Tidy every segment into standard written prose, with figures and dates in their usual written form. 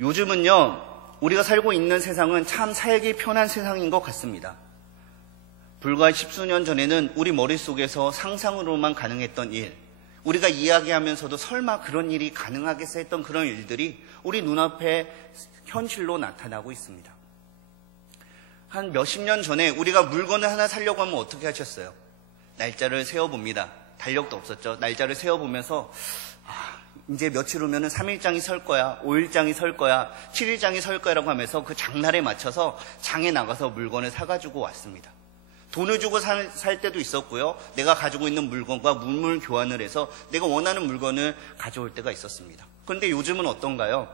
요즘은요, 우리가 살고 있는 세상은 참 살기 편한 세상인 것 같습니다. 불과 10수년 전에는 우리 머릿속에서 상상으로만 가능했던 일, 우리가 이야기하면서도 설마 그런 일이 가능하겠어 했던 그런 일들이 우리 눈앞에 현실로 나타나고 있습니다. 한 몇십 년 전에 우리가 물건을 하나 사려고 하면 어떻게 하셨어요? 날짜를 세어봅니다. 달력도 없었죠. 날짜를 세어보면서 이제 며칠 후면은 3일장이 설 거야, 5일장이 설 거야, 7일장이 설 거야라고 하면서 그 장날에 맞춰서 장에 나가서 물건을 사가지고 왔습니다. 돈을 주고 살 때도 있었고요. 내가 가지고 있는 물건과 물물 교환을 해서 내가 원하는 물건을 가져올 때가 있었습니다. 그런데 요즘은 어떤가요?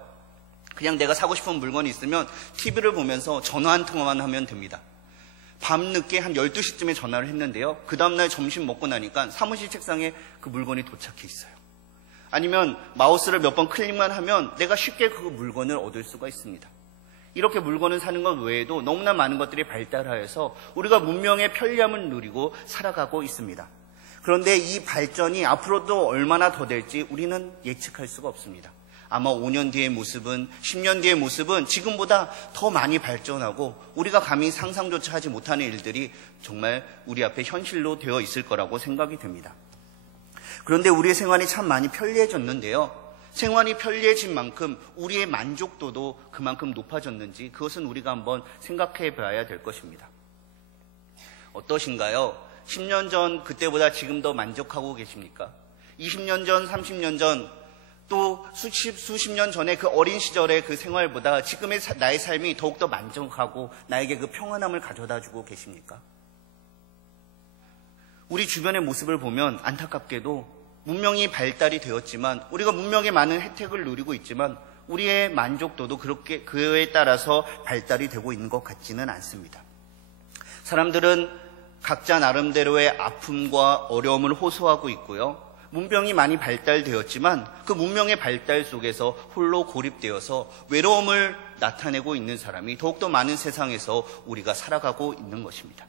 그냥 내가 사고 싶은 물건이 있으면 TV를 보면서 전화 한 통화만 하면 됩니다. 밤늦게 한 12시쯤에 전화를 했는데요. 그 다음날 점심 먹고 나니까 사무실 책상에 그 물건이 도착해 있어요. 아니면 마우스를 몇 번 클릭만 하면 내가 쉽게 그 물건을 얻을 수가 있습니다. 이렇게 물건을 사는 것 외에도 너무나 많은 것들이 발달하여서 우리가 문명의 편리함을 누리고 살아가고 있습니다. 그런데 이 발전이 앞으로도 얼마나 더 될지 우리는 예측할 수가 없습니다. 아마 5년 뒤의 모습은, 10년 뒤의 모습은 지금보다 더 많이 발전하고 우리가 감히 상상조차 하지 못하는 일들이 정말 우리 앞에 현실로 되어 있을 거라고 생각이 됩니다. 그런데 우리의 생활이 참 많이 편리해졌는데요. 생활이 편리해진 만큼 우리의 만족도도 그만큼 높아졌는지 그것은 우리가 한번 생각해 봐야 될 것입니다. 어떠신가요? 10년 전 그때보다 지금 더 만족하고 계십니까? 20년 전, 30년 전, 또 수십 년 전에 그 어린 시절의 그 생활보다 지금의 나의 삶이 더욱더 만족하고 나에게 그 평안함을 가져다 주고 계십니까? 우리 주변의 모습을 보면 안타깝게도 문명이 발달이 되었지만 우리가 문명의 많은 혜택을 누리고 있지만 우리의 만족도도 그렇게 그에 따라서 발달이 되고 있는 것 같지는 않습니다. 사람들은 각자 나름대로의 아픔과 어려움을 호소하고 있고요. 문명이 많이 발달되었지만 그 문명의 발달 속에서 홀로 고립되어서 외로움을 나타내고 있는 사람이 더욱더 많은 세상에서 우리가 살아가고 있는 것입니다.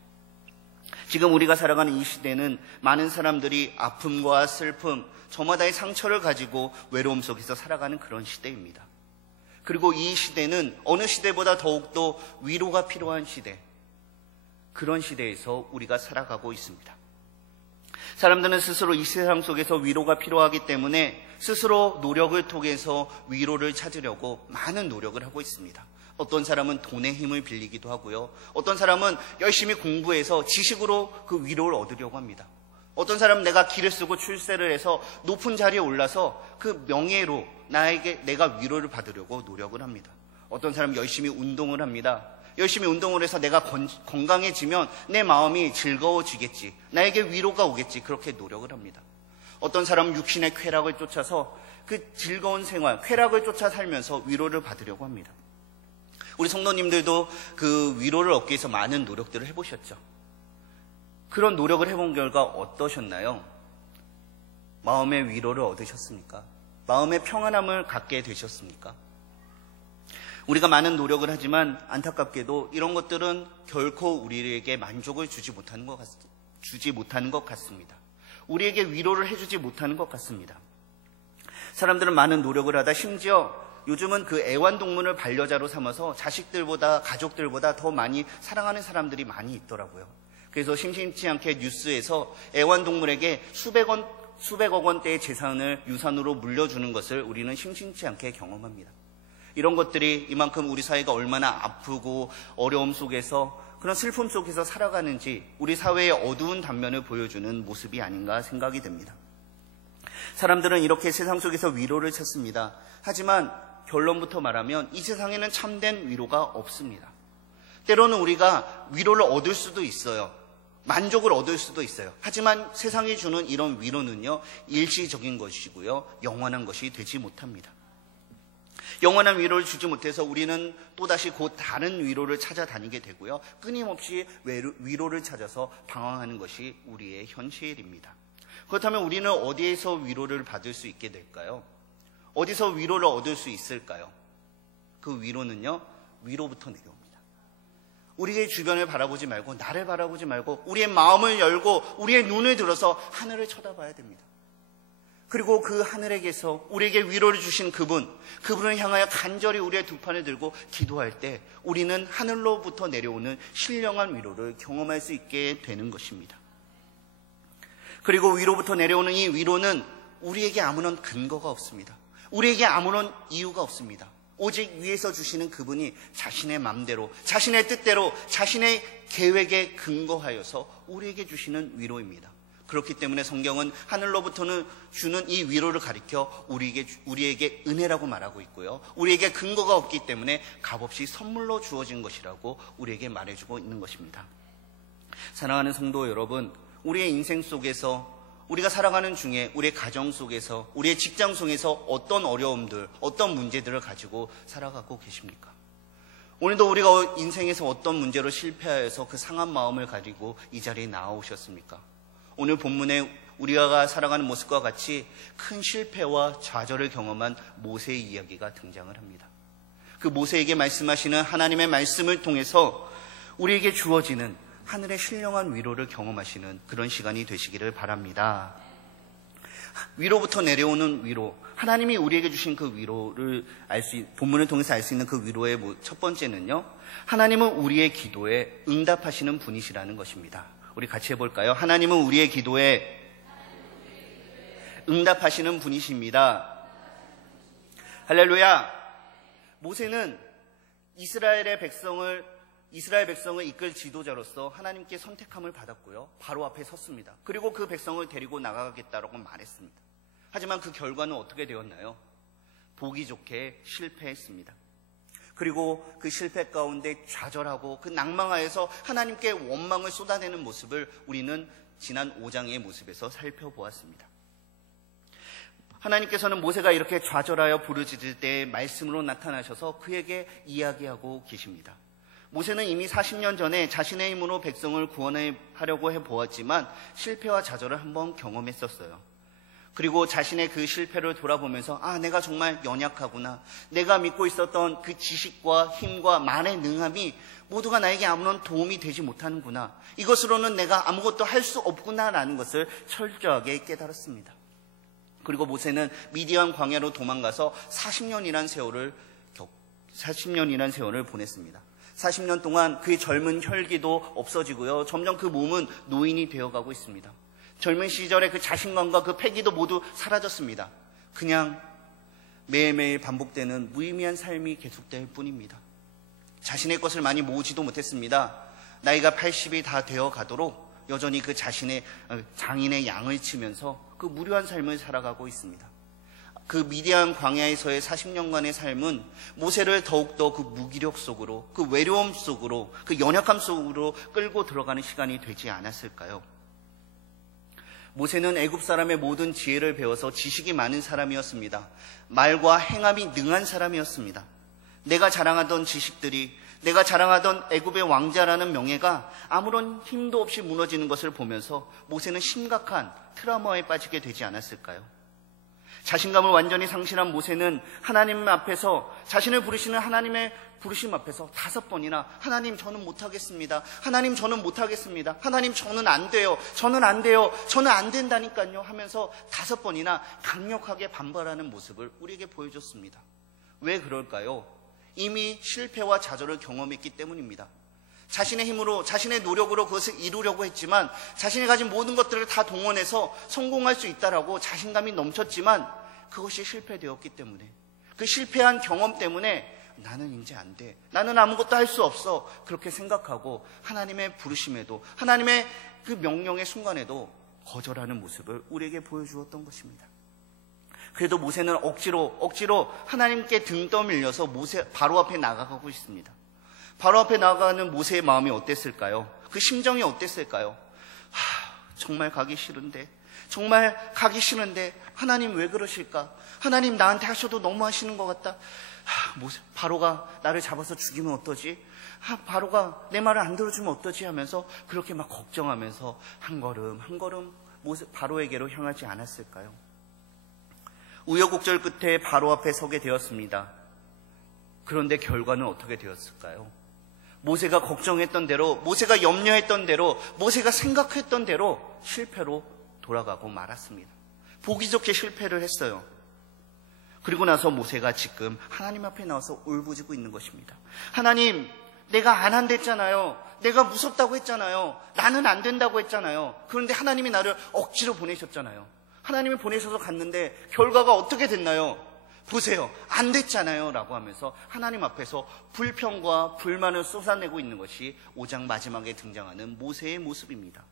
지금 우리가 살아가는 이 시대는 많은 사람들이 아픔과 슬픔, 저마다의 상처를 가지고 외로움 속에서 살아가는 그런 시대입니다. 그리고 이 시대는 어느 시대보다 더욱더 위로가 필요한 시대, 그런 시대에서 우리가 살아가고 있습니다. 사람들은 스스로 이 세상 속에서 위로가 필요하기 때문에 스스로 노력을 통해서 위로를 찾으려고 많은 노력을 하고 있습니다. 어떤 사람은 돈의 힘을 빌리기도 하고요. 어떤 사람은 열심히 공부해서 지식으로 그 위로를 얻으려고 합니다. 어떤 사람은 내가 기를 쓰고 출세를 해서 높은 자리에 올라서 그 명예로 내가 위로를 받으려고 노력을 합니다. 어떤 사람은 열심히 운동을 합니다. 열심히 운동을 해서 내가 건강해지면 내 마음이 즐거워지겠지, 나에게 위로가 오겠지, 그렇게 노력을 합니다. 어떤 사람은 육신의 쾌락을 쫓아서 그 즐거운 생활, 쾌락을 쫓아 살면서 위로를 받으려고 합니다. 우리 성도님들도 그 위로를 얻기 위해서 많은 노력들을 해보셨죠? 그런 노력을 해본 결과 어떠셨나요? 마음의 위로를 얻으셨습니까? 마음의 평안함을 갖게 되셨습니까? 우리가 많은 노력을 하지만 안타깝게도 이런 것들은 결코 우리에게 만족을 주지 못하는 것 같습니다. 우리에게 위로를 해주지 못하는 것 같습니다. 사람들은 많은 노력을 하다 심지어 요즘은 그 애완동물을 반려자로 삼아서 자식들보다 가족들보다 더 많이 사랑하는 사람들이 많이 있더라고요. 그래서 심심치 않게 뉴스에서 애완동물에게 수백억 원대의 재산을 유산으로 물려주는 것을 우리는 심심치 않게 경험합니다. 이런 것들이 이만큼 우리 사회가 얼마나 아프고 어려움 속에서 그런 슬픔 속에서 살아가는지 우리 사회의 어두운 단면을 보여주는 모습이 아닌가 생각이 됩니다. 사람들은 이렇게 세상 속에서 위로를 찾습니다. 하지만 결론부터 말하면 이 세상에는 참된 위로가 없습니다. 때로는 우리가 위로를 얻을 수도 있어요. 만족을 얻을 수도 있어요. 하지만 세상이 주는 이런 위로는요, 일시적인 것이고요, 영원한 것이 되지 못합니다. 영원한 위로를 주지 못해서 우리는 또다시 곧 다른 위로를 찾아다니게 되고요, 끊임없이 위로를 찾아서 방황하는 것이 우리의 현실입니다. 그렇다면 우리는 어디에서 위로를 받을 수 있게 될까요? 어디서 위로를 얻을 수 있을까요? 그 위로는요, 위로부터 내려옵니다. 우리의 주변을 바라보지 말고, 나를 바라보지 말고, 우리의 마음을 열고 우리의 눈을 들어서 하늘을 쳐다봐야 됩니다. 그리고 그 하늘에게서 우리에게 위로를 주신 그분을 향하여 간절히 우리의 두 판을 들고 기도할 때 우리는 하늘로부터 내려오는 신령한 위로를 경험할 수 있게 되는 것입니다. 그리고 위로부터 내려오는 이 위로는 우리에게 아무런 근거가 없습니다. 우리에게 아무런 이유가 없습니다. 오직 위에서 주시는 그분이 자신의 마음대로, 자신의 뜻대로, 자신의 계획에 근거하여서 우리에게 주시는 위로입니다. 그렇기 때문에 성경은 하늘로부터는 주는 이 위로를 가리켜 우리에게 은혜라고 말하고 있고요. 우리에게 근거가 없기 때문에 값없이 선물로 주어진 것이라고 우리에게 말해주고 있는 것입니다. 사랑하는 성도 여러분, 우리의 인생 속에서 우리가 살아가는 중에 우리의 가정 속에서 우리의 직장 속에서 어떤 어려움들, 어떤 문제들을 가지고 살아가고 계십니까? 오늘도 우리가 인생에서 어떤 문제로 실패하여서 그 상한 마음을 가지고 이 자리에 나오셨습니까? 오늘 본문에 우리가 살아가는 모습과 같이 큰 실패와 좌절을 경험한 모세의 이야기가 등장을 합니다. 그 모세에게 말씀하시는 하나님의 말씀을 통해서 우리에게 주어지는 하늘의 신령한 위로를 경험하시는 그런 시간이 되시기를 바랍니다. 위로부터 내려오는 위로, 하나님이 우리에게 주신 그 위로를 본문을 통해서 알 수 있는 그 위로의 첫 번째는요, 하나님은 우리의 기도에 응답하시는 분이시라는 것입니다. 우리 같이 해볼까요? 하나님은 우리의 기도에 응답하시는 분이십니다. 할렐루야! 모세는 이스라엘 백성을 이끌 지도자로서 하나님께 선택함을 받았고요. 바로 앞에 섰습니다. 그리고 그 백성을 데리고 나가겠다라고 말했습니다. 하지만 그 결과는 어떻게 되었나요? 보기 좋게 실패했습니다. 그리고 그 실패 가운데 좌절하고 그 낭망하여서 하나님께 원망을 쏟아내는 모습을 우리는 지난 5장의 모습에서 살펴보았습니다. 하나님께서는 모세가 이렇게 좌절하여 부르짖을 때 말씀으로 나타나셔서 그에게 이야기하고 계십니다. 모세는 이미 40년 전에 자신의 힘으로 백성을 구원하려고 해보았지만 실패와 좌절을 한번 경험했었어요. 그리고 자신의 그 실패를 돌아보면서 내가 정말 연약하구나. 내가 믿고 있었던 그 지식과 힘과 말의 능함이 모두가 나에게 아무런 도움이 되지 못하는구나. 이것으로는 내가 아무것도 할 수 없구나라는 것을 철저하게 깨달았습니다. 그리고 모세는 미디안 광야로 도망가서 40년이란 세월을 보냈습니다. 40년 동안 그의 젊은 혈기도 없어지고요. 점점 그 몸은 노인이 되어가고 있습니다. 젊은 시절의 그 자신감과 그 패기도 모두 사라졌습니다. 그냥 매일매일 반복되는 무의미한 삶이 계속될 뿐입니다. 자신의 것을 많이 모으지도 못했습니다. 나이가 80이 다 되어 가도록 여전히 그 자신의 장인의 양을 치면서 그 무료한 삶을 살아가고 있습니다. 그 미디안 광야에서의 40년간의 삶은 모세를 더욱더 그 무기력 속으로, 그 외로움 속으로, 그 연약함 속으로 끌고 들어가는 시간이 되지 않았을까요? 모세는 애굽 사람의 모든 지혜를 배워서 지식이 많은 사람이었습니다. 말과 행함이 능한 사람이었습니다. 내가 자랑하던 지식들이, 내가 자랑하던 애굽의 왕자라는 명예가 아무런 힘도 없이 무너지는 것을 보면서 모세는 심각한 트라우마에 빠지게 되지 않았을까요? 자신감을 완전히 상실한 모세는 하나님 앞에서, 자신을 부르시는 하나님의 부르심 앞에서 5번이나 하나님 저는 못하겠습니다. 하나님 저는 못하겠습니다. 하나님 저는 안 돼요. 저는 안 돼요. 저는 안 된다니까요 하면서 5번이나 강력하게 반발하는 모습을 우리에게 보여줬습니다. 왜 그럴까요? 이미 실패와 좌절을 경험했기 때문입니다. 자신의 힘으로, 자신의 노력으로 그것을 이루려고 했지만 자신이 가진 모든 것들을 다 동원해서 성공할 수 있다라고 자신감이 넘쳤지만 그것이 실패되었기 때문에, 그 실패한 경험 때문에 나는 이제 안 돼, 나는 아무것도 할 수 없어, 그렇게 생각하고 하나님의 부르심에도, 하나님의 그 명령의 순간에도 거절하는 모습을 우리에게 보여주었던 것입니다. 그래도 모세는 억지로 하나님께 등 떠밀려서 바로 앞에 나가고 있습니다. 바로 앞에 나가는 모세의 마음이 어땠을까요? 그 심정이 어땠을까요? 정말 가기 싫은데 하나님 왜 그러실까? 하나님 나한테 하셔도 너무 하시는 것 같다. 바로가 나를 잡아서 죽이면 어떠지? 바로가 내 말을 안 들어주면 어떠지? 하면서 그렇게 막 걱정하면서 한 걸음 한 걸음 바로에게로 향하지 않았을까요? 우여곡절 끝에 바로 앞에 서게 되었습니다. 그런데 결과는 어떻게 되었을까요? 모세가 걱정했던 대로, 모세가 염려했던 대로, 모세가 생각했던 대로 실패로 돌아가고 말았습니다. 보기 좋게 실패를 했어요. 그리고 나서 모세가 지금 하나님 앞에 나와서 울부짖고 있는 것입니다. 하나님, 내가 안 한댔잖아요. 내가 무섭다고 했잖아요. 나는 안 된다고 했잖아요. 그런데 하나님이 나를 억지로 보내셨잖아요. 하나님이 보내셔서 갔는데 결과가 어떻게 됐나요? 보세요. 안 됐잖아요. 라고 하면서 하나님 앞에서 불평과 불만을 쏟아내고 있는 것이 5장 마지막에 등장하는 모세의 모습입니다.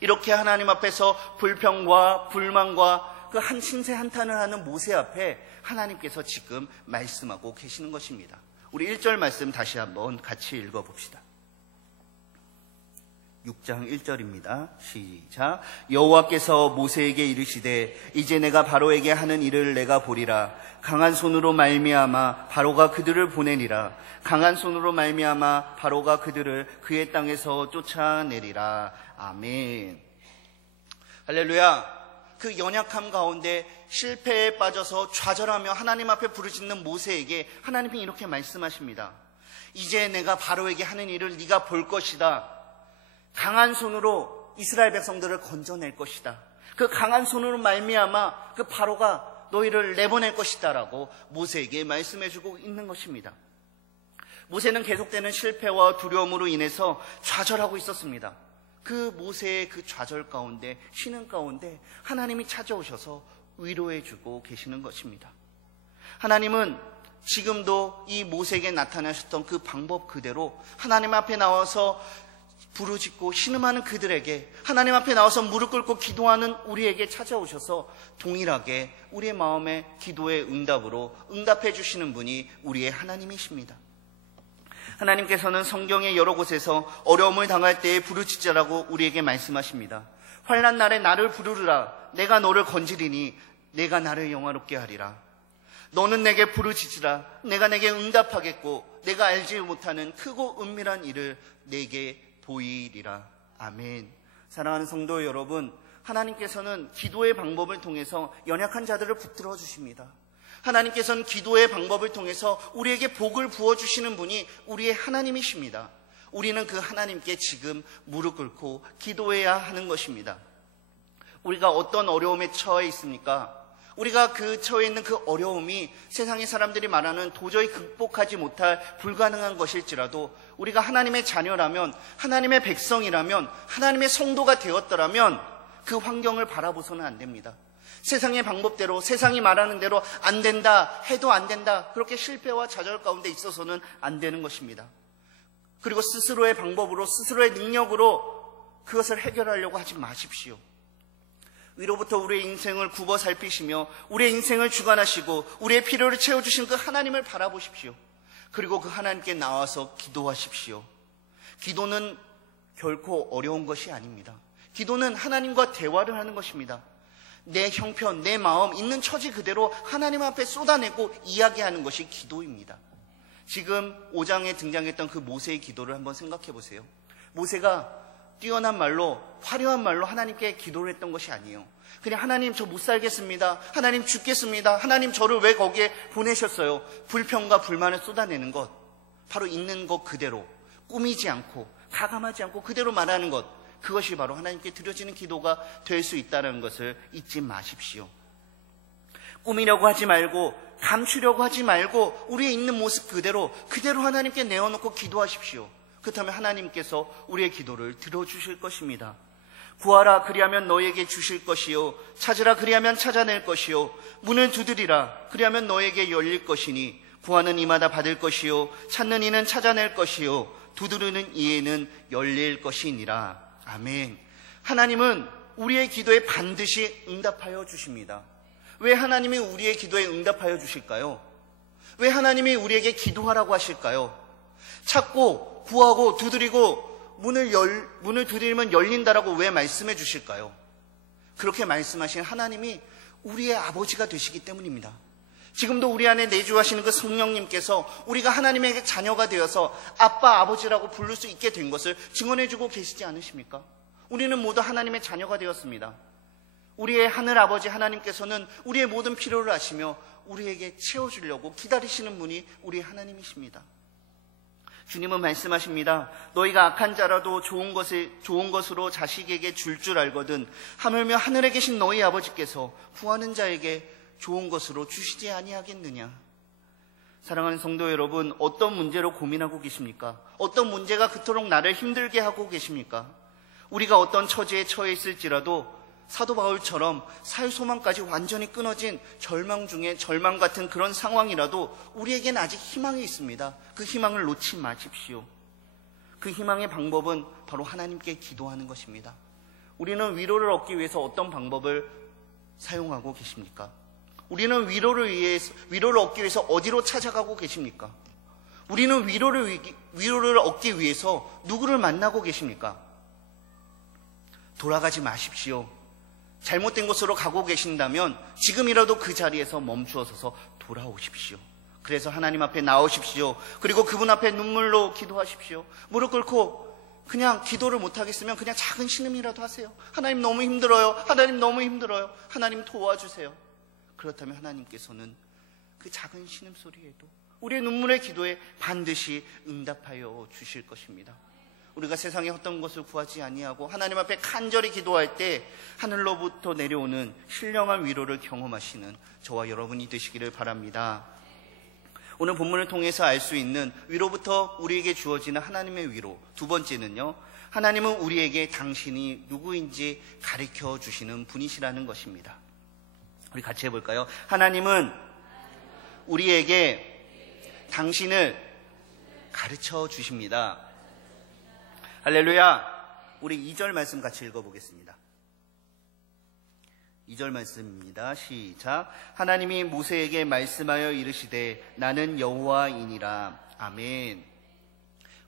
이렇게 하나님 앞에서 불평과 불만과 그 한 신세 한탄을 하는 모세 앞에 하나님께서 지금 말씀하고 계시는 것입니다. 우리 1절 말씀 다시 한번 같이 읽어봅시다. 6장 1절입니다. 시작. 여호와께서 모세에게 이르시되 이제 내가 바로에게 하는 일을 내가 보리라. 강한 손으로 말미암아 바로가 그들을 보내리라. 강한 손으로 말미암아 바로가 그들을 그의 땅에서 쫓아내리라. 아멘. 할렐루야. 그 연약함 가운데 실패에 빠져서 좌절하며 하나님 앞에 부르짖는 모세에게 하나님이 이렇게 말씀하십니다. 이제 내가 바로에게 하는 일을 네가 볼 것이다. 강한 손으로 이스라엘 백성들을 건져낼 것이다. 그 강한 손으로 말미암아 그 바로가 너희를 내보낼 것이다 라고 모세에게 말씀해주고 있는 것입니다. 모세는 계속되는 실패와 두려움으로 인해서 좌절하고 있었습니다. 그 모세의 그 좌절 가운데, 쉬는 가운데 하나님이 찾아오셔서 위로해주고 계시는 것입니다. 하나님은 지금도 이 모세에게 나타나셨던 그 방법 그대로 하나님 앞에 나와서 부르짖고 신음하는 그들에게, 하나님 앞에 나와서 무릎 꿇고 기도하는 우리에게 찾아오셔서 동일하게 우리의 마음의 기도의 응답으로 응답해 주시는 분이 우리의 하나님이십니다. 하나님께서는 성경의 여러 곳에서 어려움을 당할 때에 부르짖으라고 우리에게 말씀하십니다. 환난 날에 나를 부르르라. 내가 너를 건지리니 내가 나를 영화롭게 하리라. 너는 내게 부르짖으라. 내가 내게 응답하겠고 내가 알지 못하는 크고 은밀한 일을 내게 보이리라. 아멘. 사랑하는 성도 여러분, 하나님께서는 기도의 방법을 통해서 연약한 자들을 붙들어 주십니다. 하나님께서는 기도의 방법을 통해서 우리에게 복을 부어주시는 분이 우리의 하나님이십니다. 우리는 그 하나님께 지금 무릎 꿇고 기도해야 하는 것입니다. 우리가 어떤 어려움에 처해 있습니까? 우리가 그 처해 있는 그 어려움이 세상의 사람들이 말하는 도저히 극복하지 못할 불가능한 것일지라도 우리가 하나님의 자녀라면, 하나님의 백성이라면, 하나님의 성도가 되었더라면 그 환경을 바라보서는 안 됩니다. 세상의 방법대로, 세상이 말하는 대로 안 된다, 해도 안 된다, 그렇게 실패와 좌절 가운데 있어서는 안 되는 것입니다. 그리고 스스로의 방법으로, 스스로의 능력으로 그것을 해결하려고 하지 마십시오. 위로부터 우리의 인생을 굽어 살피시며 우리의 인생을 주관하시고 우리의 필요를 채워주신 그 하나님을 바라보십시오. 그리고 그 하나님께 나와서 기도하십시오. 기도는 결코 어려운 것이 아닙니다. 기도는 하나님과 대화를 하는 것입니다. 내 형편, 내 마음, 있는 처지 그대로 하나님 앞에 쏟아내고 이야기하는 것이 기도입니다. 지금 5장에 등장했던 그 모세의 기도를 한번 생각해 보세요. 모세가 뛰어난 말로, 화려한 말로 하나님께 기도를 했던 것이 아니에요. 그냥 하나님 저 못 살겠습니다. 하나님 죽겠습니다. 하나님 저를 왜 거기에 보내셨어요? 불평과 불만을 쏟아내는 것, 바로 있는 것 그대로, 꾸미지 않고 가감하지 않고 그대로 말하는 것, 그것이 바로 하나님께 드려지는 기도가 될 수 있다는 것을 잊지 마십시오. 꾸미려고 하지 말고 감추려고 하지 말고 우리의 있는 모습 그대로 하나님께 내어놓고 기도하십시오. 그렇다면 하나님께서 우리의 기도를 들어주실 것입니다. 구하라 그리하면 너에게 주실 것이요 찾으라 그리하면 찾아낼 것이요 문을 두드리라 그리하면 너에게 열릴 것이니 구하는 이마다 받을 것이요 찾는 이는 찾아낼 것이요 두드리는 이에는 열릴 것이니라. 아멘. 하나님은 우리의 기도에 반드시 응답하여 주십니다. 왜 하나님이 우리의 기도에 응답하여 주실까요? 왜 하나님이 우리에게 기도하라고 하실까요? 찾고 구하고 두드리고 문을 두드리면 열린다라고 왜 말씀해 주실까요? 그렇게 말씀하신 하나님이 우리의 아버지가 되시기 때문입니다. 지금도 우리 안에 내주하시는 그 성령님께서 우리가 하나님의 자녀가 되어서 아빠, 아버지라고 부를 수 있게 된 것을 증언해주고 계시지 않으십니까? 우리는 모두 하나님의 자녀가 되었습니다. 우리의 하늘 아버지 하나님께서는 우리의 모든 필요를 아시며 우리에게 채워주려고 기다리시는 분이 우리의 하나님이십니다. 주님은 말씀하십니다. 너희가 악한 자라도 좋은 것으로 자식에게 줄 알거든 하물며 하늘에 계신 너희 아버지께서 구하는 자에게 좋은 것으로 주시지 아니하겠느냐. 사랑하는 성도 여러분, 어떤 문제로 고민하고 계십니까? 어떤 문제가 그토록 나를 힘들게 하고 계십니까? 우리가 어떤 처지에 처해 있을지라도 사도 바울처럼 사유소망까지 완전히 끊어진 절망 중에 절망 같은 그런 상황이라도 우리에겐 아직 희망이 있습니다. 그 희망을 놓지 마십시오. 그 희망의 방법은 바로 하나님께 기도하는 것입니다. 우리는 위로를 얻기 위해서 어떤 방법을 사용하고 계십니까? 우리는 위로를 얻기 위해서 어디로 찾아가고 계십니까? 우리는 위로를 얻기 위해서 누구를 만나고 계십니까? 돌아가지 마십시오. 잘못된 곳으로 가고 계신다면 지금이라도 그 자리에서 멈추어서서 돌아오십시오. 그래서 하나님 앞에 나오십시오. 그리고 그분 앞에 눈물로 기도하십시오. 무릎 꿇고 그냥 기도를 못하겠으면 그냥 작은 신음이라도 하세요. 하나님 너무 힘들어요. 하나님 너무 힘들어요. 하나님 도와주세요. 그렇다면 하나님께서는 그 작은 신음소리에도 우리의 눈물의 기도에 반드시 응답하여 주실 것입니다. 우리가 세상에 어떤 것을 구하지 아니하고 하나님 앞에 간절히 기도할 때 하늘로부터 내려오는 신령한 위로를 경험하시는 저와 여러분이 되시기를 바랍니다. 오늘 본문을 통해서 알 수 있는 위로부터 우리에게 주어지는 하나님의 위로, 두 번째는요, 하나님은 우리에게 당신이 누구인지 가르쳐 주시는 분이시라는 것입니다. 우리 같이 해볼까요? 하나님은 우리에게 당신을 가르쳐 주십니다. 할렐루야. 우리 2절 말씀 같이 읽어보겠습니다. 2절 말씀입니다. 시작. 하나님이 모세에게 말씀하여 이르시되 나는 여호와이니라. 아멘.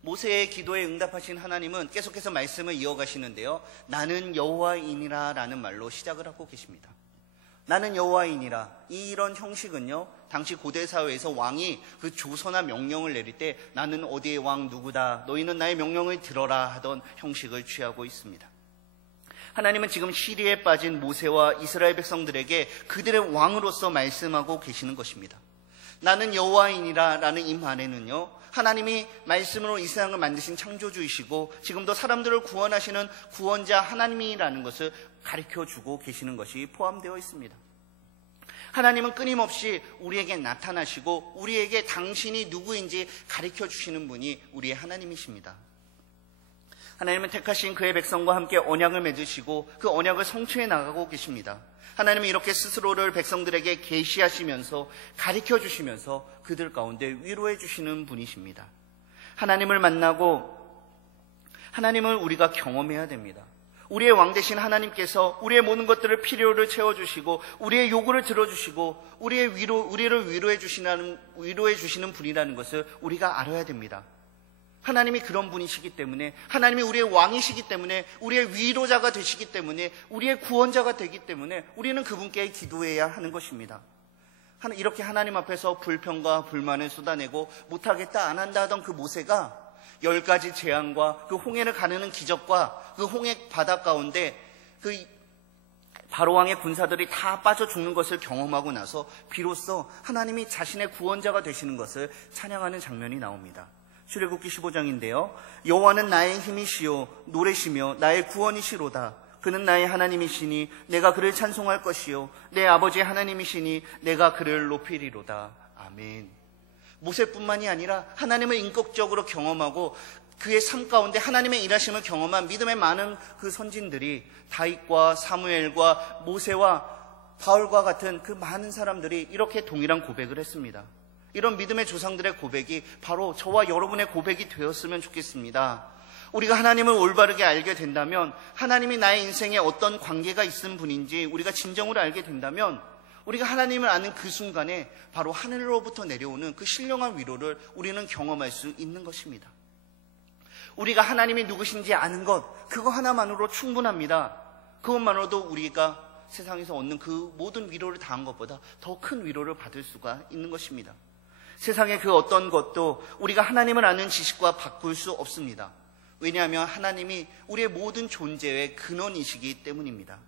모세의 기도에 응답하신 하나님은 계속해서 말씀을 이어가시는데요, 나는 여호와이니라 라는 말로 시작을 하고 계십니다. 나는 여호와이니라. 이런 형식은요, 당시 고대 사회에서 왕이 그 조서나 명령을 내릴 때 나는 어디의 왕 누구다, 너희는 나의 명령을 들어라 하던 형식을 취하고 있습니다. 하나님은 지금 시리에 빠진 모세와 이스라엘 백성들에게 그들의 왕으로서 말씀하고 계시는 것입니다. 나는 여호와이니라 라는 이 말에는요, 하나님이 말씀으로 이 세상을 만드신 창조주이시고 지금도 사람들을 구원하시는 구원자 하나님이라는 것을 가르쳐주고 계시는 것이 포함되어 있습니다. 하나님은 끊임없이 우리에게 나타나시고 우리에게 당신이 누구인지 가르쳐주시는 분이 우리의 하나님이십니다. 하나님은 택하신 그의 백성과 함께 언약을 맺으시고 그 언약을 성취해 나가고 계십니다. 하나님은 이렇게 스스로를 백성들에게 계시하시면서 가르쳐주시면서 그들 가운데 위로해 주시는 분이십니다. 하나님을 만나고 하나님을 우리가 경험해야 됩니다. 우리의 왕 되신 하나님께서 우리의 모든 것들을 필요를 채워주시고 우리의 요구를 들어주시고 우리를 위로해 주시는 분이라는 것을 우리가 알아야 됩니다. 하나님이 그런 분이시기 때문에, 하나님이 우리의 왕이시기 때문에, 우리의 위로자가 되시기 때문에, 우리의 구원자가 되기 때문에 우리는 그분께 기도해야 하는 것입니다. 이렇게 하나님 앞에서 불평과 불만을 쏟아내고 못하겠다, 안 한다 하던 그 모세가 10가지 재앙과 그 홍해를 가르는 기적과 그 홍해 바다 가운데 그 바로왕의 군사들이 다 빠져 죽는 것을 경험하고 나서 비로소 하나님이 자신의 구원자가 되시는 것을 찬양하는 장면이 나옵니다. 출애굽기 15장인데요. 여호와는 나의 힘이시요 노래시며 나의 구원이시로다. 그는 나의 하나님이시니 내가 그를 찬송할 것이요 내 아버지의 하나님이시니 내가 그를 높이리로다. 아멘. 모세뿐만이 아니라 하나님을 인격적으로 경험하고 그의 삶 가운데 하나님의 일하심을 경험한 믿음의 많은 그 선진들이 다윗과 사무엘과 모세와 바울과 같은 그 많은 사람들이 이렇게 동일한 고백을 했습니다. 이런 믿음의 조상들의 고백이 바로 저와 여러분의 고백이 되었으면 좋겠습니다. 우리가 하나님을 올바르게 알게 된다면, 하나님이 나의 인생에 어떤 관계가 있는 분인지 우리가 진정으로 알게 된다면, 우리가 하나님을 아는 그 순간에 바로 하늘로부터 내려오는 그 신령한 위로를 우리는 경험할 수 있는 것입니다. 우리가 하나님이 누구신지 아는 것, 그거 하나만으로 충분합니다. 그것만으로도 우리가 세상에서 얻는 그 모든 위로를 다한 것보다 더 큰 위로를 받을 수가 있는 것입니다. 세상의 그 어떤 것도 우리가 하나님을 아는 지식과 바꿀 수 없습니다. 왜냐하면 하나님이 우리의 모든 존재의 근원이시기 때문입니다.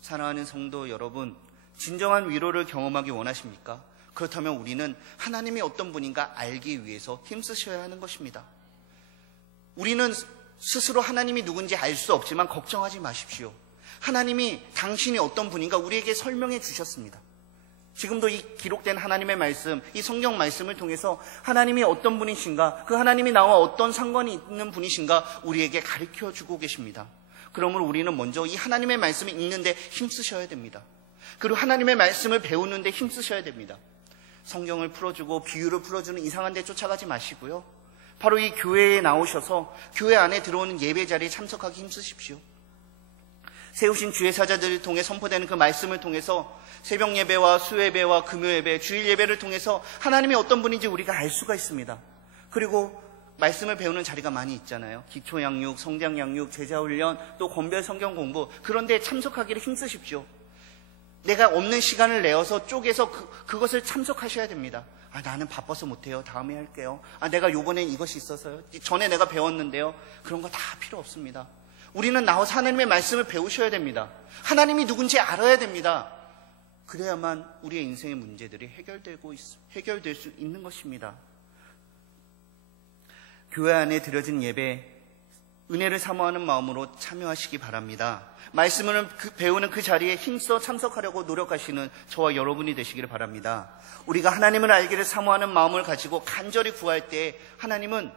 사랑하는 성도 여러분, 진정한 위로를 경험하기 원하십니까? 그렇다면 우리는 하나님이 어떤 분인가 알기 위해서 힘쓰셔야 하는 것입니다. 우리는 스스로 하나님이 누군지 알 수 없지만 걱정하지 마십시오. 하나님이 당신이 어떤 분인가 우리에게 설명해 주셨습니다. 지금도 이 기록된 하나님의 말씀, 이 성경 말씀을 통해서 하나님이 어떤 분이신가, 그 하나님이 나와 어떤 상관이 있는 분이신가 우리에게 가르쳐 주고 계십니다. 그러므로 우리는 먼저 이 하나님의 말씀을 읽는데 힘쓰셔야 됩니다. 그리고 하나님의 말씀을 배우는데 힘쓰셔야 됩니다. 성경을 풀어주고 비유를 풀어주는 이상한 데 쫓아가지 마시고요. 바로 이 교회에 나오셔서 교회 안에 들어오는 예배 자리에 참석하기 힘쓰십시오. 세우신 주의 사자들을 통해 선포되는 그 말씀을 통해서 새벽 예배와 수예배와 금요 예배, 주일 예배를 통해서 하나님이 어떤 분인지 우리가 알 수가 있습니다. 그리고 말씀을 배우는 자리가 많이 있잖아요. 기초 양육, 성장 양육, 제자 훈련, 또 권별 성경 공부, 그런데 참석하기를 힘쓰십시오. 내가 없는 시간을 내어서 쪼개서 그것을 참석하셔야 됩니다. 나는 바빠서 못해요. 다음에 할게요. 내가 요번엔 이것이 있어서요. 전에 내가 배웠는데요. 그런 거 다 필요 없습니다. 우리는 나와서 하나님의 말씀을 배우셔야 됩니다. 하나님이 누군지 알아야 됩니다. 그래야만 우리의 인생의 문제들이 해결될 수 있는 것입니다. 교회 안에 드려진 예배, 은혜를 사모하는 마음으로 참여하시기 바랍니다. 말씀을 배우는 그 자리에 힘써 참석하려고 노력하시는 저와 여러분이 되시기를 바랍니다. 우리가 하나님을 알기를 사모하는 마음을 가지고 간절히 구할 때 하나님은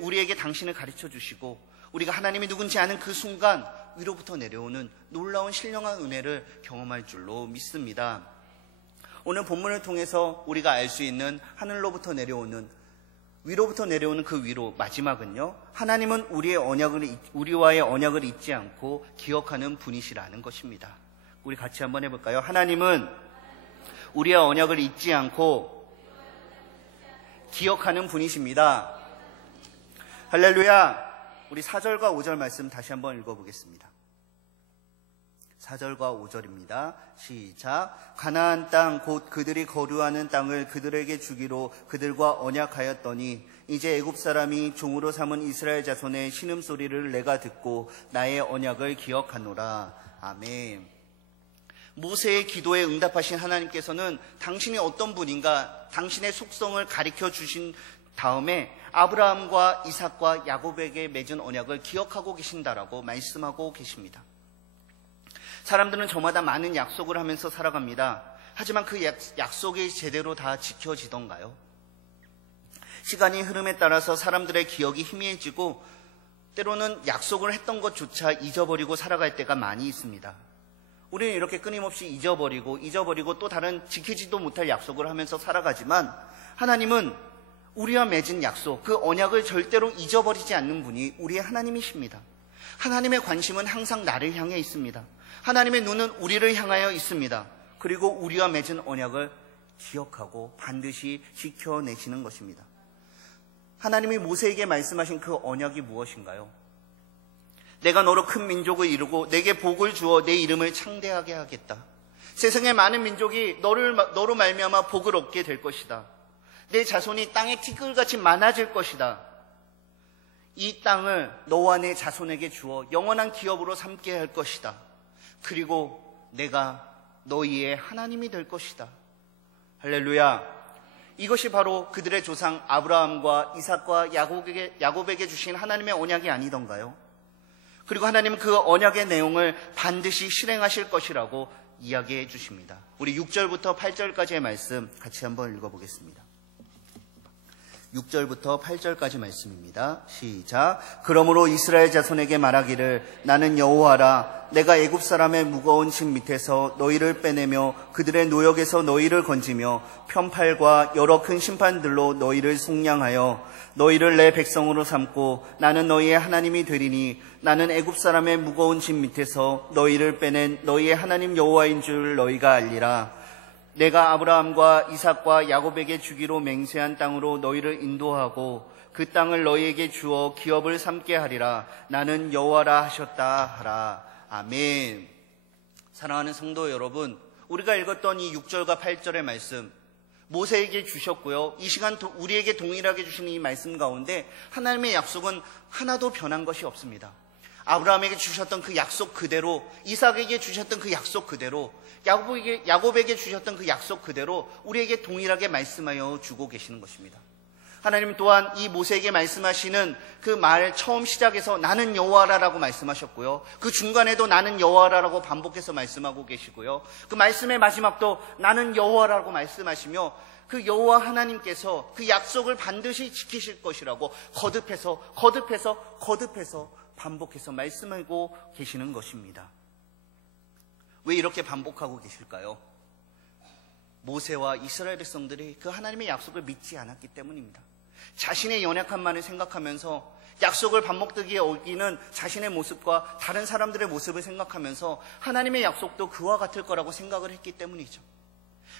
우리에게 당신을 가르쳐 주시고 우리가 하나님이 누군지 아는 그 순간 위로부터 내려오는 놀라운 신령한 은혜를 경험할 줄로 믿습니다. 오늘 본문을 통해서 우리가 알 수 있는 하늘로부터 내려오는 위로부터 내려오는 그 위로, 마지막은요, 하나님은 우리와의 언약을 잊지 않고 기억하는 분이시라는 것입니다. 우리 같이 한번 해볼까요? 하나님은 우리의 언약을 잊지 않고 기억하는 분이십니다. 할렐루야. 우리 4절과 5절 말씀 다시 한번 읽어보겠습니다. 4절과 5절입니다. 시작. 가나안 땅 곧 그들이 거류하는 땅을 그들에게 주기로 그들과 언약하였더니 이제 애굽 사람이 종으로 삼은 이스라엘 자손의 신음소리를 내가 듣고 나의 언약을 기억하노라. 아멘. 모세의 기도에 응답하신 하나님께서는 당신이 어떤 분인가 당신의 속성을 가르쳐 주신 다음에 아브라함과 이삭과 야곱에게 맺은 언약을 기억하고 계신다라고 말씀하고 계십니다. 사람들은 저마다 많은 약속을 하면서 살아갑니다. 하지만 그 약속이 제대로 다 지켜지던가요? 시간이 흐름에 따라서 사람들의 기억이 희미해지고 때로는 약속을 했던 것조차 잊어버리고 살아갈 때가 많이 있습니다. 우리는 이렇게 끊임없이 잊어버리고 또 다른 지키지도 못할 약속을 하면서 살아가지만 하나님은 우리와 맺은 약속, 그 언약을 절대로 잊어버리지 않는 분이 우리의 하나님이십니다. 하나님의 관심은 항상 나를 향해 있습니다. 하나님의 눈은 우리를 향하여 있습니다. 그리고 우리와 맺은 언약을 기억하고 반드시 지켜내시는 것입니다. 하나님이 모세에게 말씀하신 그 언약이 무엇인가요? 내가 너로 큰 민족을 이루고 내게 복을 주어 내 이름을 창대하게 하겠다. 세상의 많은 민족이 너로 말미암아 복을 얻게 될 것이다. 내 자손이 땅에 티끌같이 많아질 것이다. 이 땅을 너와 내 자손에게 주어 영원한 기업으로 삼게 할 것이다. 그리고 내가 너희의 하나님이 될 것이다. 할렐루야. 이것이 바로 그들의 조상 아브라함과 이삭과 야곱에게 주신 하나님의 언약이 아니던가요? 그리고 하나님은 그 언약의 내용을 반드시 실행하실 것이라고 이야기해 주십니다. 우리 6절부터 8절까지의 말씀 같이 한번 읽어보겠습니다. 6절부터 8절까지 말씀입니다. 시작. 그러므로 이스라엘 자손에게 말하기를 나는 여호와라. 내가 애굽 사람의 무거운 짐 밑에서 너희를 빼내며 그들의 노역에서 너희를 건지며 편팔과 여러 큰 심판들로 너희를 속량하여 너희를 내 백성으로 삼고 나는 너희의 하나님이 되리니 나는 애굽 사람의 무거운 짐 밑에서 너희를 빼낸 너희의 하나님 여호와인 줄 너희가 알리라. 내가 아브라함과 이삭과 야곱에게 주기로 맹세한 땅으로 너희를 인도하고 그 땅을 너희에게 주어 기업을 삼게 하리라. 나는 여호와라 하셨다 하라. 아멘. 사랑하는 성도 여러분, 우리가 읽었던 이 6절과 8절의 말씀 모세에게 주셨고요. 이 시간 우리에게 동일하게 주신 이 말씀 가운데 하나님의 약속은 하나도 변한 것이 없습니다. 아브라함에게 주셨던 그 약속 그대로, 이삭에게 주셨던 그 약속 그대로, 야곱에게 주셨던 그 약속 그대로 우리에게 동일하게 말씀하여 주고 계시는 것입니다. 하나님 또한 이 모세에게 말씀하시는 그 말 처음 시작에서 나는 여호와라라고 말씀하셨고요. 그 중간에도 나는 여호와라라고 반복해서 말씀하고 계시고요. 그 말씀의 마지막도 나는 여호와라고 말씀하시며 그 여호와 하나님께서 그 약속을 반드시 지키실 것이라고 거듭해서 반복해서 말씀하고 계시는 것입니다. 왜 이렇게 반복하고 계실까요? 모세와 이스라엘 백성들이 그 하나님의 약속을 믿지 않았기 때문입니다. 자신의 연약함만을 생각하면서 약속을 반복되게 여기는 자신의 모습과 다른 사람들의 모습을 생각하면서 하나님의 약속도 그와 같을 거라고 생각을 했기 때문이죠.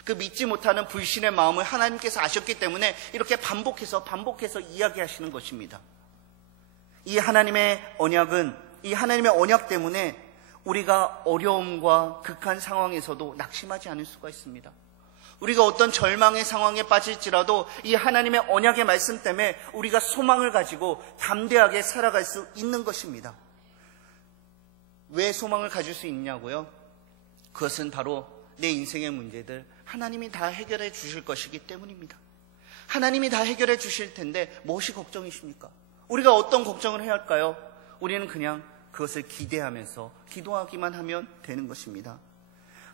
그 믿지 못하는 불신의 마음을 하나님께서 아셨기 때문에 이렇게 반복해서 이야기하시는 것입니다. 이 하나님의 언약 때문에 우리가 어려움과 극한 상황에서도 낙심하지 않을 수가 있습니다. 우리가 어떤 절망의 상황에 빠질지라도 이 하나님의 언약의 말씀 때문에 우리가 소망을 가지고 담대하게 살아갈 수 있는 것입니다. 왜 소망을 가질 수 있냐고요? 그것은 바로 내 인생의 문제들 하나님이 다 해결해 주실 것이기 때문입니다. 하나님이 다 해결해 주실 텐데 무엇이 걱정이십니까? 우리가 어떤 걱정을 해야 할까요? 우리는 그냥 그것을 기대하면서 기도하기만 하면 되는 것입니다.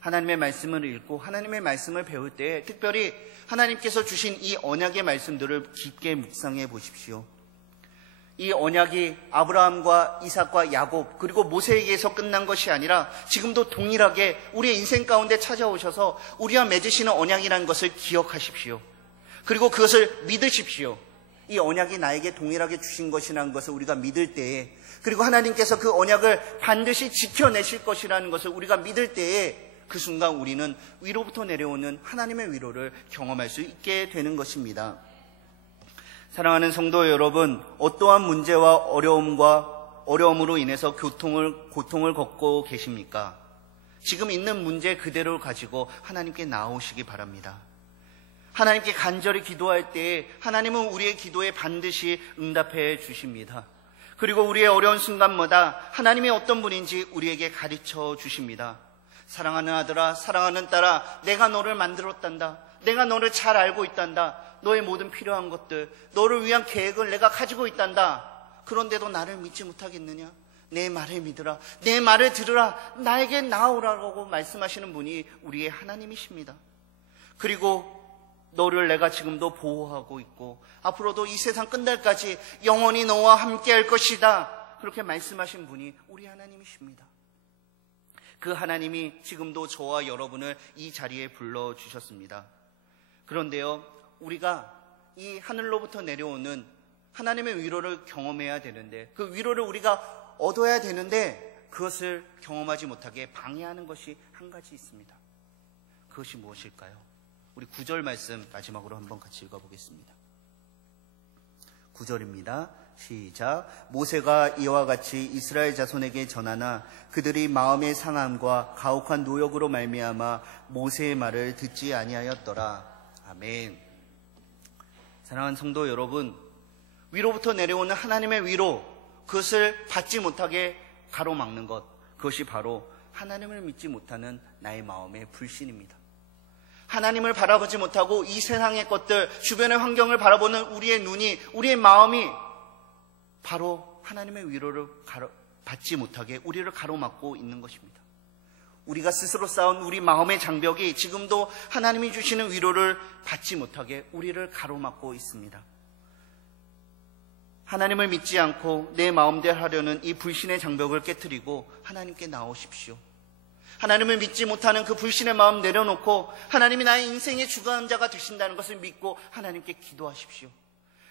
하나님의 말씀을 읽고 하나님의 말씀을 배울 때 특별히 하나님께서 주신 이 언약의 말씀들을 깊게 묵상해 보십시오. 이 언약이 아브라함과 이삭과 야곱 그리고 모세에게서 끝난 것이 아니라 지금도 동일하게 우리의 인생 가운데 찾아오셔서 우리와 맺으시는 언약이라는 것을 기억하십시오. 그리고 그것을 믿으십시오. 이 언약이 나에게 동일하게 주신 것이라는 것을 우리가 믿을 때에, 그리고 하나님께서 그 언약을 반드시 지켜내실 것이라는 것을 우리가 믿을 때에 그 순간 우리는 위로부터 내려오는 하나님의 위로를 경험할 수 있게 되는 것입니다. 사랑하는 성도 여러분, 어떠한 문제와 어려움으로 인해서 고통을 겪고 계십니까? 지금 있는 문제 그대로 가지고 하나님께 나아오시기 바랍니다. 하나님께 간절히 기도할 때에 하나님은 우리의 기도에 반드시 응답해 주십니다. 그리고 우리의 어려운 순간마다 하나님이 어떤 분인지 우리에게 가르쳐 주십니다. 사랑하는 아들아, 사랑하는 딸아, 내가 너를 만들었단다. 내가 너를 잘 알고 있단다. 너의 모든 필요한 것들, 너를 위한 계획을 내가 가지고 있단다. 그런데도 나를 믿지 못하겠느냐? 내 말을 믿으라. 내 말을 들으라. 나에게 나오라고 말씀하시는 분이 우리의 하나님이십니다. 그리고 너를 내가 지금도 보호하고 있고 앞으로도 이 세상 끝날까지 영원히 너와 함께 할 것이다. 그렇게 말씀하신 분이 우리 하나님이십니다. 그 하나님이 지금도 저와 여러분을 이 자리에 불러주셨습니다. 그런데요, 우리가 이 하늘로부터 내려오는 하나님의 위로를 경험해야 되는데, 그 위로를 우리가 얻어야 되는데 그것을 경험하지 못하게 방해하는 것이 한 가지 있습니다. 그것이 무엇일까요? 우리 9절 말씀 마지막으로 한번 같이 읽어보겠습니다. 9절입니다. 시작. 모세가 이와 같이 이스라엘 자손에게 전하나 그들이 마음의 상함과 가혹한 노역으로 말미암아 모세의 말을 듣지 아니하였더라. 아멘. 사랑하는 성도 여러분, 위로부터 내려오는 하나님의 위로, 그것을 받지 못하게 가로막는 것, 그것이 바로 하나님을 믿지 못하는 나의 마음의 불신입니다. 하나님을 바라보지 못하고 이 세상의 것들, 주변의 환경을 바라보는 우리의 눈이, 우리의 마음이 바로 하나님의 위로를 받지 못하게 우리를 가로막고 있는 것입니다. 우리가 스스로 쌓은 우리 마음의 장벽이 지금도 하나님이 주시는 위로를 받지 못하게 우리를 가로막고 있습니다. 하나님을 믿지 않고 내 마음대로 하려는 이 불신의 장벽을 깨트리고 하나님께 나오십시오. 하나님을 믿지 못하는 그 불신의 마음 내려놓고 하나님이 나의 인생의 주관자가 되신다는 것을 믿고 하나님께 기도하십시오.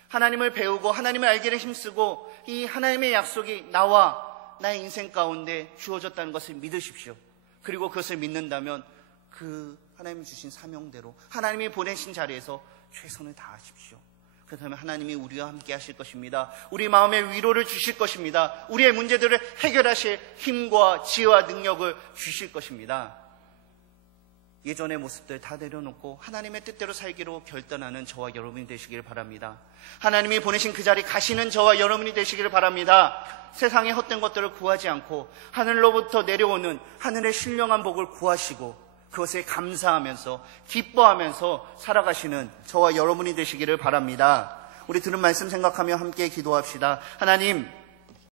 하나님을 배우고 하나님을 알기를 힘쓰고 이 하나님의 약속이 나와 나의 인생 가운데 주어졌다는 것을 믿으십시오. 그리고 그것을 믿는다면 그 하나님이 주신 사명대로 하나님이 보내신 자리에서 최선을 다하십시오. 그렇다면 하나님이 우리와 함께 하실 것입니다. 우리 마음에 위로를 주실 것입니다. 우리의 문제들을 해결하실 힘과 지혜와 능력을 주실 것입니다. 예전의 모습들 다 내려놓고 하나님의 뜻대로 살기로 결단하는 저와 여러분이 되시길 바랍니다. 하나님이 보내신 그 자리 가시는 저와 여러분이 되시기를 바랍니다. 세상의 헛된 것들을 구하지 않고 하늘로부터 내려오는 하늘의 신령한 복을 구하시고 그것에 감사하면서 기뻐하면서 살아가시는 저와 여러분이 되시기를 바랍니다. 우리 들은 말씀 생각하며 함께 기도합시다. 하나님,